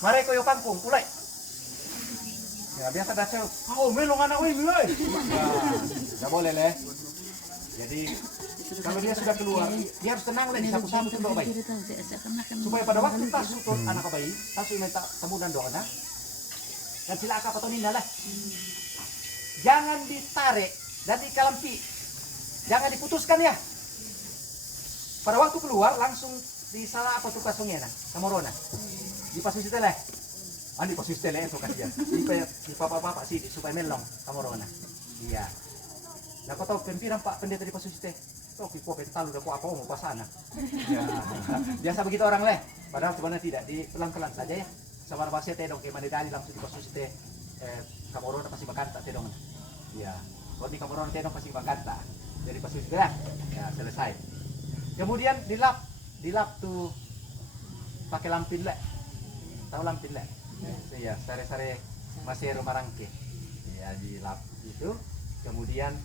Mare ko yung kangkung, kulay. Ya, biasa dah cewek. Oh, melong anak wih, mulai. Nggak boleh, leh. Jadi, kalau dia sudah keluar, dia harus tenang, leh. Disapu-sapu tembok bayi. Supaya pada waktu tasu tuh anak bayi, tasu minta temudan doa, nah. Dan sila apa tuh nina, leh. Jangan ditarik dan dikalampi. Jangan diputuskan ya. Pada waktu keluar, langsung di salah apa tuh kasungnya, nah. Kamorona. Di pasus itu, leh. Di posisi tele itu kan dia. Di papa sih supaya melong kamorona. Iya. Nah, kau tahu pimpinan Pak Pendeta di posisi teh. Tuh kipo petalu udah apa mau pasana. Ya. Biasa begitu orang leh. Padahal sebenarnya tidak, di pelan-pelan saja ya. Sama pasien teh dong kayak dali langsung di posisi teh kamorona pasti bakanta teh dong. Iya. Kalau di kamorona teh dong pasti bakanta. Jadi posisi teh ya selesai. Kemudian dilap tuh pakai lampin leh. Tahu lampin leh? Ya, sare-sare masero marangke. Ya, dilap itu. Kemudian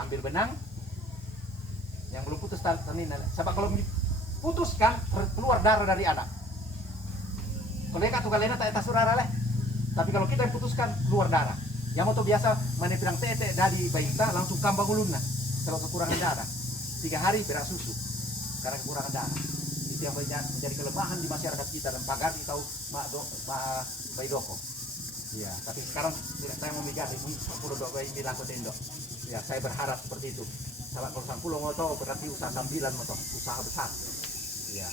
ambil benang yang belum putus tali. Sebab kalau diputuskan keluar darah dari anak. Kalau dia tuh kalian tak tasurara leh. Tapi kalau kita yang putuskan keluar darah. Yang motor biasa mana pirang tete dari bayi kita langsung kambang ulunna. Kalau kekurangan darah 3 hari berak susu karena kekurangan darah. Yang menjadi kelemahan di masyarakat kita dan pagar kita tahu bayi doko. Ya, tapi sekarang saya mau mikir ini 10 dok bayi bilang ke tendok. Ya, saya berharap seperti itu. Kalau 10 mau tahu berarti usaha sambilan mau tahu, usaha besar. Ya,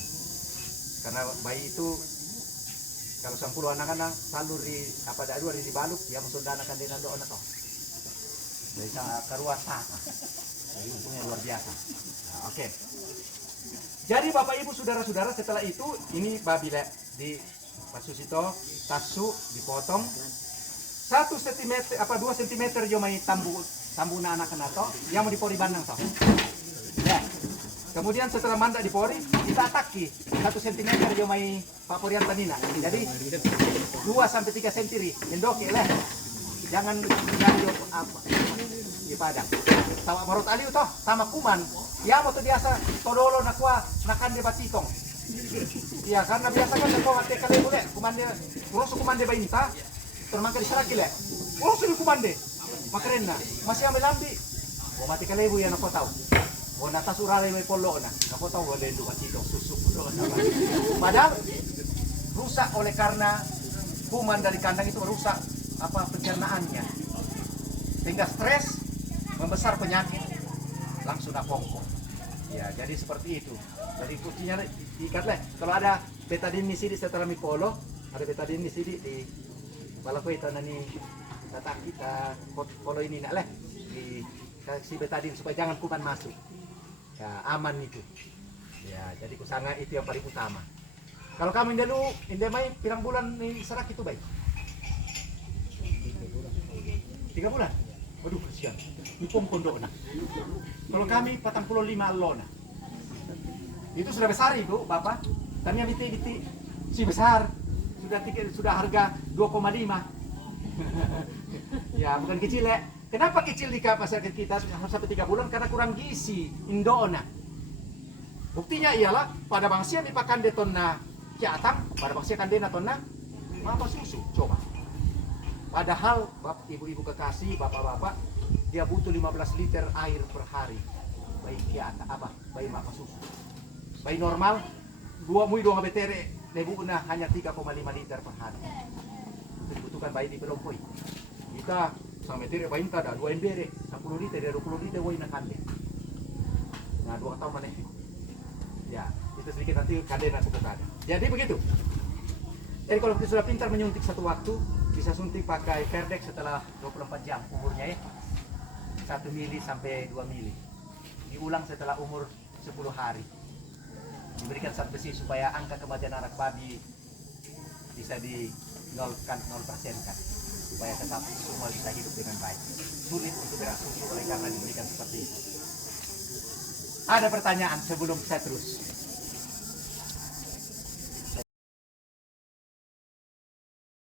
karena bayi itu kalau 10 anak-anak salur di apa ada dua di baluk, dia mensundanakan dengan doa toh. Jadi sangat karuasa. Jadi untungnya luar biasa. Nah, oke. Jadi Bapak Ibu Saudara-saudara setelah itu ini babi di pasusito tasu dipotong 1 cm apa 2 cm jo mai tambuna anak nato yang mau dipori bandang toh. Ya. Kemudian setelah manda dipori kita ataki 1 cm jo mai paporian tanina. Jadi 2 sampai 3 cm endoke leh. Jangan jo apa di padang. Tawa marot aliu toh sama kuman. Ya mau biasa todolo nakwa nakan de batikong. Ya karena biasa kan ko mate kale boleh kumande terus kumande bainta termangka disaraki le. Terus ni kumande makarena masih ambil lambi. Ko mate kale bu ya nako tahu. O nata surale may polo na. Nako tahu wala ndu batikong susuk do na. Padahal rusak oleh karena kuman dari kandang itu merusak apa pencernaannya. Sehingga stres membesar penyakit langsung napongko. Ya, jadi seperti itu. Jadi kuncinya diikat leh. Kalau ada betadin di sini setelah mipolo, ada betadin di sini di balako itu nani kata kita polo ini nak leh di kasih betadin supaya jangan kuman masuk. Ya, aman itu. Ya, jadi kusanga itu yang paling utama. Kalau kamu dulu indemai pirang bulan nih serak itu baik. 3 bulan. Waduh kasihan. Ipom pondok nak. Kalau kami 45 alona. Itu sudah besar Ibu, Bapak. Kami yang biti si besar. Sudah harga 2,5. Ya, bukan kecil ya. Kenapa kecil di masyarakat kita harus sampai 3 bulan? Karena kurang gizi, indona. Buktinya ialah pada bangsia dipakan detonna kiatang, pada bangsia kan dena tonna apa susu. Coba. Padahal ibu-ibu kekasih, bapak-bapak, dia butuh 15 liter air per hari. Bayi kiata apa? Bayi maka susu. Bayi normal 2 betere lebuna hanya 3,5 liter per hari. Itu dibutuhkan bayi di Pelompoi. Kita sama betere bayi ada 2 embere, 10 liter, 20 liter bayi nak kande. Nah, 2 tahun mana? Ya, itu sedikit nanti kande nak cukup ada. Jadi begitu. Jadi kalau kita sudah pintar menyuntik satu waktu, bisa suntik pakai Verdex setelah 24 jam umurnya ya. 1 mili sampai 2 mili. Diulang setelah umur 10 hari. Diberikan zat besi supaya angka kematian anak babi bisa di 0% kan. Supaya tetap semua bisa hidup dengan baik. Sulit untuk berak susu oleh karena diberikan seperti itu. Ada pertanyaan sebelum saya terus?